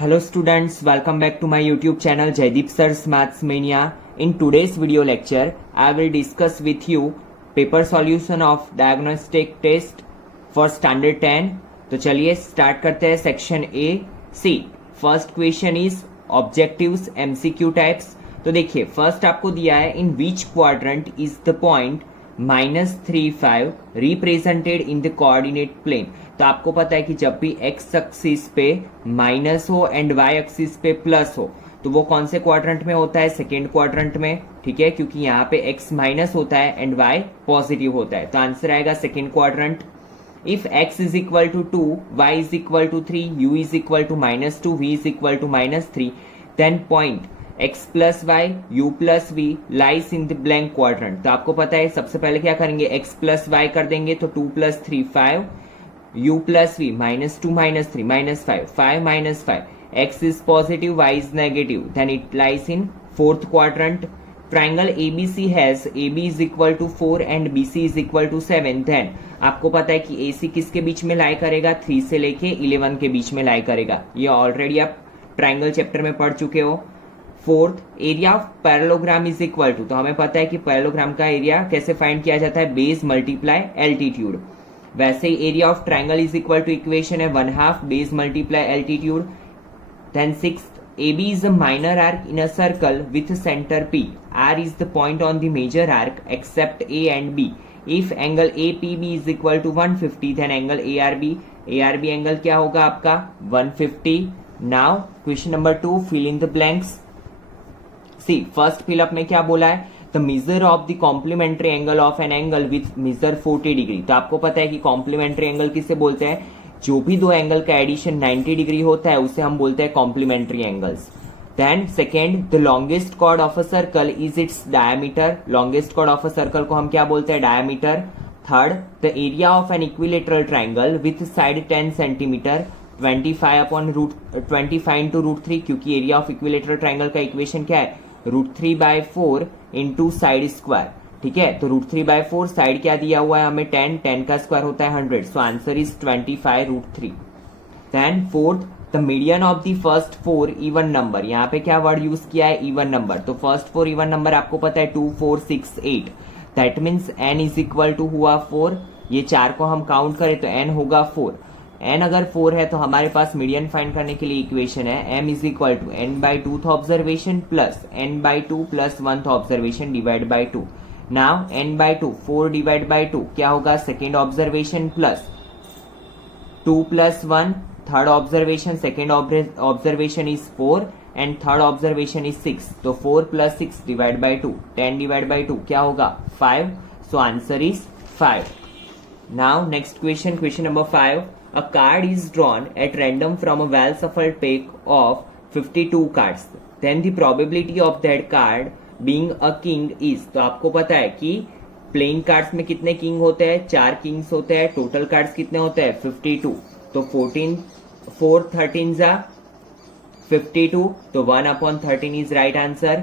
Hello students, welcome back to my YouTube channel Jaideep Sir's Maths Mania. In today's video lecture, I will discuss with you paper solution of diagnostic test for standard 10. तो चलिए start करते हैं section A C. First question is objectives MCQ types. तो देखिए first आपको दिया है in which quadrant is the point -3, 5 represented in the coordinate plane. तो आपको पता है कि जब भी एक्स एक्सिस पे माइनस हो एंड वाई एक्सिस पे प्लस हो तो वो कौन से क्वाड्रेंट में होता है? सेकेंड क्वाड्रेंट में. ठीक है, क्योंकि यहाँ पे एक्स माइनस होता है एंड वाई पॉजिटिव होता है. तो आंसर आएगा second quadrant. If x is equal to 2, y is equal to 3, u is equal to -2, v is equal to -3, then point x plus y u plus v lies in the blank quadrant. तो आपको पता है सबसे पहले क्या करेंगे, x plus Y कर देंगे तो 2 plus 3 5, u plus v -2 -3 -5 5 -5, x is positive, y is negative, then it lies in fourth quadrant. Triangle ABC has AB is equal to 4 and BC is equal to 7. Then आपको पता है कि AC किसके बीच में लाई करेगा? 3 से लेके 11 के बीच में लाई करेगा. ये ऑलरेडी आप ट्राइंगल चैप्टर में पढ़ चुके हो. Fourth, area of parallelogram is equal to. तो हमें पता है कि पैरेललोग्राम का एरिया कैसे फाइंड किया जाता है? Base multiply altitude. वैसे ही area of triangle is equal to equation है 1/2 base multiply altitude. Then sixth, AB is a minor arc in a circle with center P. R is the point on the major arc except A and B. If angle APB is equal to 150, then angle ARB angle क्या होगा आपका? 150. Now question number 2, fill in the blanks. See, first fill up में क्या बोला है? The measure of the complementary angle of an angle with measure 40 degree. तो आपको पता है कि complementary angle किसे बोलते हैं? जो भी दो एंगल का एडिशन 90 डिग्री होता है उसे हम बोलते हैं complementary angles. Then second, the longest chord of a circle is its diameter. Longest chord of a circle को हम क्या बोलते हैं? Diameter. Third, the area of an equilateral triangle with side 10 centimetre 25 into √3, क्योंकि एरिया ऑफ इक्विलेटरल ट्राइंगल का equation क्या है? √3/4 into side square. ठीक है, तो √3/4 साइड क्या दिया हुआ है हमें? 10 का स्क्वायर होता है 100. So answer is 25√3. Then fourth, the median of the first 4 even number. यहाँ पे क्या वर्ड यूज किया है? Even number. तो फर्स्ट 4 इवन नंबर आपको पता है 2 4 6 8. That means n is equal to हुआ 4. ये 4 को हम काउंट करें तो n होगा 4. n अगर 4 है तो हमारे पास मीडियन फाइंड करने के लिए इक्वेशन है m is equal to n/2th observation plus n/2 plus 1th observation divide by 2. Now n/2 4 divide by 2 क्या होगा? Second observation plus 2 plus 1 third observation. Second observation is 4 and third observation is 6. तो 4 plus 6 divide by 2 10 divide by 2 क्या होगा? 5. So answer is 5. Now next question, question number 5. A card is drawn at random from a well shuffled pack of 52 cards. Then the probability of that card being a king is. तो आपको पता है कि playing cards में कितने king होते हैं? 4 Kings होते हैं. टोटल कार्ड्स कितने होते हैं? 52. तो 4 13 जा 52. तो 1/13 is right answer.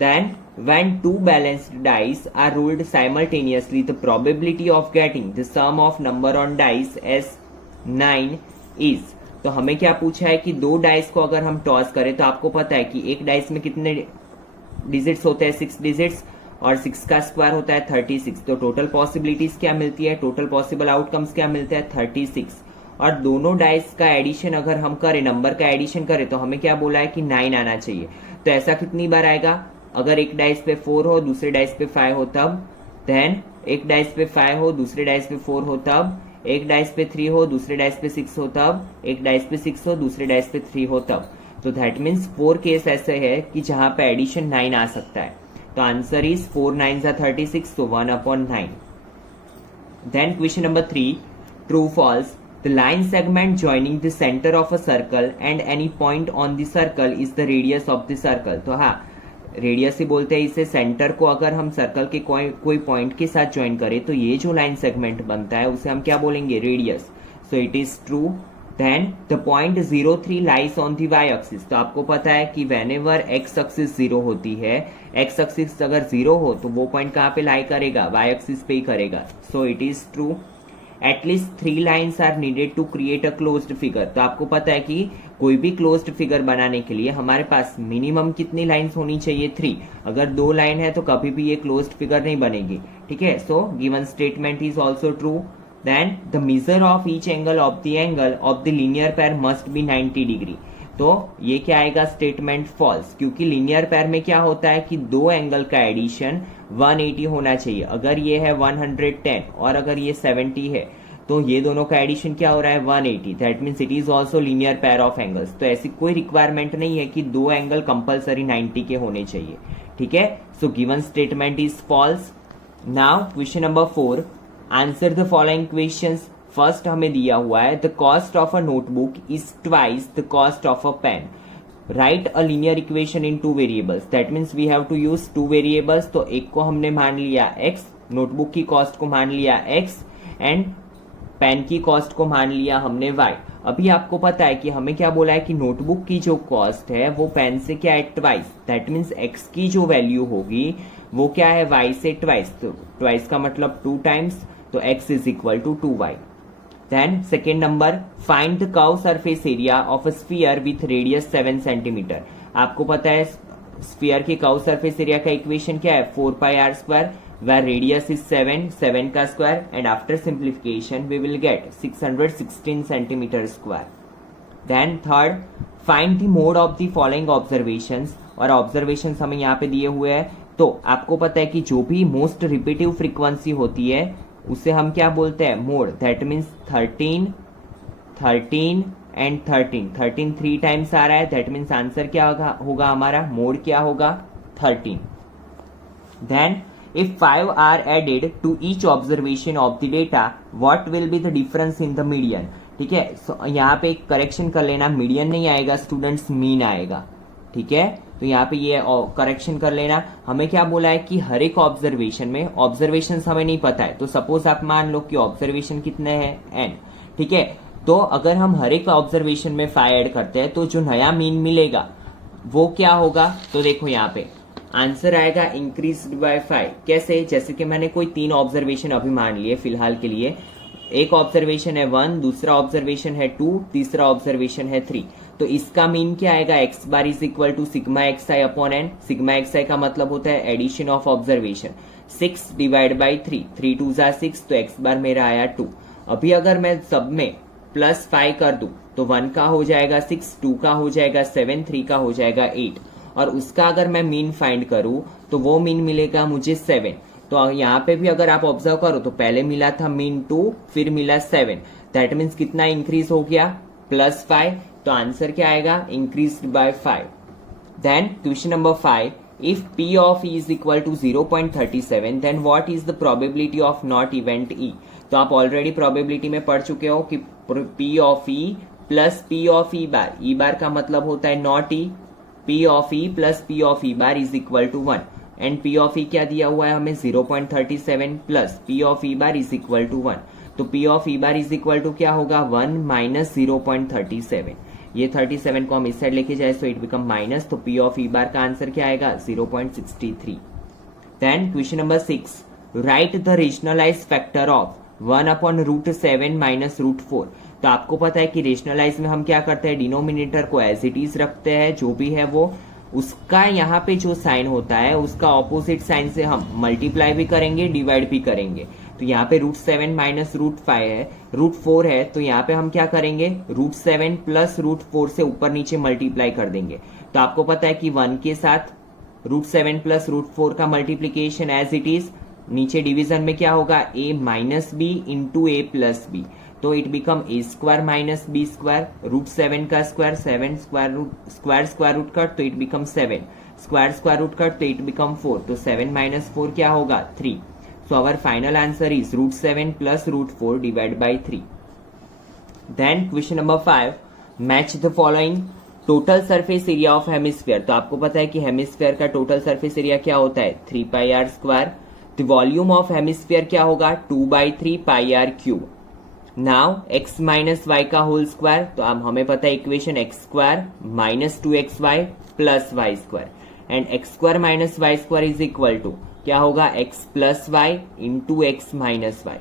Then when 2 balanced dice are rolled simultaneously the probability of getting the sum of number on dice as 9 is. तो हमें क्या पूछा है कि 2 डाइस को अगर हम टॉस करें तो आपको पता है कि एक डाइस में कितने डिजिट्स होते हैं? 6 डिजिट्स और 6 का स्क्वायर होता है 36. तो टोटल पॉसिबिलिटीज क्या मिलती है? टोटल पॉसिबल आउटकम्स क्या मिलते हैं? 36. और दोनों डाइस का एडिशन अगर हम करें, नंबर का एडिशन करें तो हमें क्या बोला है कि 9 आना चाहिए. तो ऐसा कितनी बार आएगा? अगर एक डाइस पे 4 हो दूसरे डाइस पे 5 हो तब. देन एक डाइस पे 5 हो दूसरे डाइस पे 4 हो तब. एक डाइस पे 3 हो दूसरे डाइस पे 6 हो तब. एक डाइस पे 6 हो दूसरे डाइस पे 3 हो तब. तो दैट मीन्स 4 केस ऐसे है कि जहां पे एडिशन 9 आ सकता है. तो आंसर इज 4 9s are 36. तो 1/9. Then question number 3, true false. The line segment joining the centre of a circle and any point on the circle is the radius of the circle. तो हाँ, radius ही बोलते हैं इसे. Centre को अगर हम circle के कोई पॉइंट के साथ ज्वाइन करें तो ये जो लाइन सेगमेंट बनता है उसे हम क्या बोलेंगे? Radius. So it is true. Then the point 0 3 lies on the y axis. तो आपको पता है कि वेनेवर एक्स एक्सिस 0 होती है, एक्स एक्सिस अगर 0 हो तो वो पॉइंट कहाँ पे लाई करेगा? वाई एक्सिस पे ही करेगा. So it is true. At least 3 lines are needed to create a closed figure. तो आपको पता है कि कोई भी क्लोज्ड फिगर बनाने के लिए हमारे पास मिनिमम कितनी लाइंस होनी चाहिए? 3। अगर 2 लाइन है तो कभी भी ये क्लोज्ड फिगर नहीं बनेगी, ठीक है। So given statement is also true. Then the measure of each angle of the linear pair must be 90 degree. तो ये क्या आएगा? स्टेटमेंट फॉल्स, क्योंकि लीनियर पेयर में क्या होता है कि दो एंगल का एडिशन 180 होना चाहिए। अगर ये है 110 और अगर ये 70 है तो ये दोनों का एडिशन क्या हो रहा है? 180। That means it is also linear pair of angles. तो ऐसी कोई रिक्वायरमेंट नहीं है कि दो एंगल कंपलसरी 90 के होने चाहिए, ठीक है। So given statement is false. Now question number 4, answer the following questions. First हमें दिया हुआ है the cost of a notebook is twice the cost of a pen. Write a linear equation in 2 variables. That means we have to use 2 variables. तो एक को हमने मान लिया x, नोटबुक की कॉस्ट को मान लिया x एंड पेन की कॉस्ट को मान लिया हमने y। अभी आपको पता है कि हमें क्या बोला है कि नोटबुक की जो कॉस्ट है वो पेन से क्या है? ट्वाइस। दैट मीन्स x की जो वैल्यू होगी वो क्या है? y से ट्वाइस। तो ट्वाइस का मतलब 2 टाइम्स, तो x is equal to 2y। Then second number, find the curve surface area of a sphere with radius 7 centimetre. आपको पता है स्फीयर के कर्व सरफेस एरिया का इक्वेशन क्या है? 4πr², where radius is 7 का square, and after simplification we will get 616 centimeter square. Then third, find the mode of the following observations। और observations हमें यहाँ पे दिए हुए हैं। तो आपको पता है कि जो भी मोस्ट रिपीटिव फ्रीक्वेंसी होती है उसे हम क्या बोलते हैं? Mode. That means 13 and 13 3 times आ रहा है। दैट मीन्स आंसर क्या होगा हमारा? मोड क्या होगा? 13। Then if 5 are added to each observation of the data, what will be the difference in the median? ठीक है। so, यहाँ पे एक करेक्शन कर लेना, मीडियन नहीं आएगा स्टूडेंट्स, मीन आएगा, ठीक है। तो यहाँ पे ये करेक्शन कर लेना। हमें क्या बोला है कि हर एक ऑब्जर्वेशन में, ऑब्जर्वेशन हमें नहीं पता है तो सपोज आप मान लो कि ऑब्जर्वेशन कितने हैं? n, ठीक है। तो अगर हम हर एक ऑब्जर्वेशन में 5 ऐड करते हैं तो जो नया मीन मिलेगा वो क्या होगा? तो देखो यहाँ पे आंसर आएगा इंक्रीज्ड बाय 5। कैसे? जैसे कि मैंने कोई 3 ऑब्जर्वेशन अभी मान लिए फिलहाल के लिए। एक ऑब्जर्वेशन है 1, दूसरा ऑब्जर्वेशन है 2, तीसरा ऑब्जर्वेशन है 3। तो इसका मीन क्या आएगा? x bar is equal to sigma xi upon n। Sigma xi का मतलब होता है addition of observation. 6 divide by 3, 3 2 जा 6, तो x बार मेरा आया 2। अभी अगर मैं सब में प्लस 5 कर दूं तो 1 का हो जाएगा 6, 2 का हो जाएगा 7, 3 का हो जाएगा 8, और उसका अगर मैं मीन फाइंड करूं तो वो मीन मिलेगा मुझे 7। तो यहाँ पे भी अगर आप ऑब्जर्व करो तो पहले मिला था मीन 2, फिर मिला 7। दैट मीन्स कितना इंक्रीज हो गया? +5। तो आंसर क्या आएगा? Increased by 5। Then question number 5, if P of E is equal to 0.37 then what is the probability of not event E? तो आप ऑलरेडी प्रोबेबिलिटी में पढ़ चुके हो कि P of E plus P of E bar, E बार का मतलब होता है not E, P of E plus P of E bar is equal to 1 and P of E क्या दिया हुआ है हमें? 0.37 plus P of E bar is equal to 1। तो P of E bar is equal to क्या होगा? 1 minus 0.37। ये 37 को हम इस साइड लेके जाए तो इट बिकम माइनस, तो P of E बार का आंसर क्या आएगा? 0.63। Then question number 6, write the rationalise factor of 1/√7 minus √4। तो आपको पता है कि रेशनलाइज में हम क्या करते हैं? डिनोमिनेटर को एज इट इज रखते हैं, जो भी है वो, उसका यहाँ पे जो साइन होता है उसका ऑपोजिट साइन से हम मल्टीप्लाई भी करेंगे, डिवाइड भी करेंगे। तो यहाँ पे √7 माइनस √5 है, √4 है, तो यहाँ पे हम क्या करेंगे? √7 प्लस √4 से ऊपर नीचे मल्टीप्लाई कर देंगे। तो आपको पता है कि 1 के साथ √7 प्लस √4 का मल्टीप्लीकेशन एज इट इज, नीचे डिवीजन में क्या होगा? a minus B into a plus B, तो it become a² minus b²। √7 का स्क्वायर 7, स्क्वायर रूट कट तो it become 7, square root cut तो इट बिकम 4, तो 7 माइनस 4 क्या होगा? 3। So our final answer is √7 plus √4 divide by 3। Then question number 5, match the following. Total surface area of hemisphere. तो आपको पता है कि हेमिस्फीयर का टोटल सरफेस एरिया क्या होता है? 3πr²। तो वॉल्यूम ऑफ हेमिस्फीयर क्या होगा? 2/3πr³। Now x minus y का होल स्क्वायर, तो अब हमें पता है equation x² minus 2xy plus y² and x² minus y² is equal to क्या होगा? x plus y into x minus y.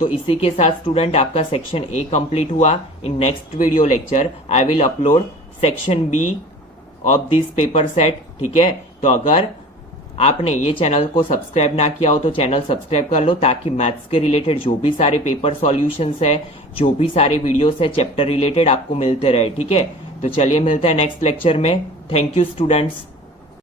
तो इसी के साथ स्टूडेंट आपका सेक्शन A कंप्लीट हुआ। In next video lecture I will upload section B of this paper set. ठीक है, तो अगर आपने ये चैनल को सब्सक्राइब ना किया हो तो चैनल सब्सक्राइब कर लो, ताकि मैथ्स के रिलेटेड जो भी सारे पेपर सॉल्यूशंस है, जो भी सारे वीडियोस है चैप्टर रिलेटेड, आपको मिलते रहे। ठीक है, तो चलिए मिलते हैं नेक्स्ट लेक्चर में। Thank you students.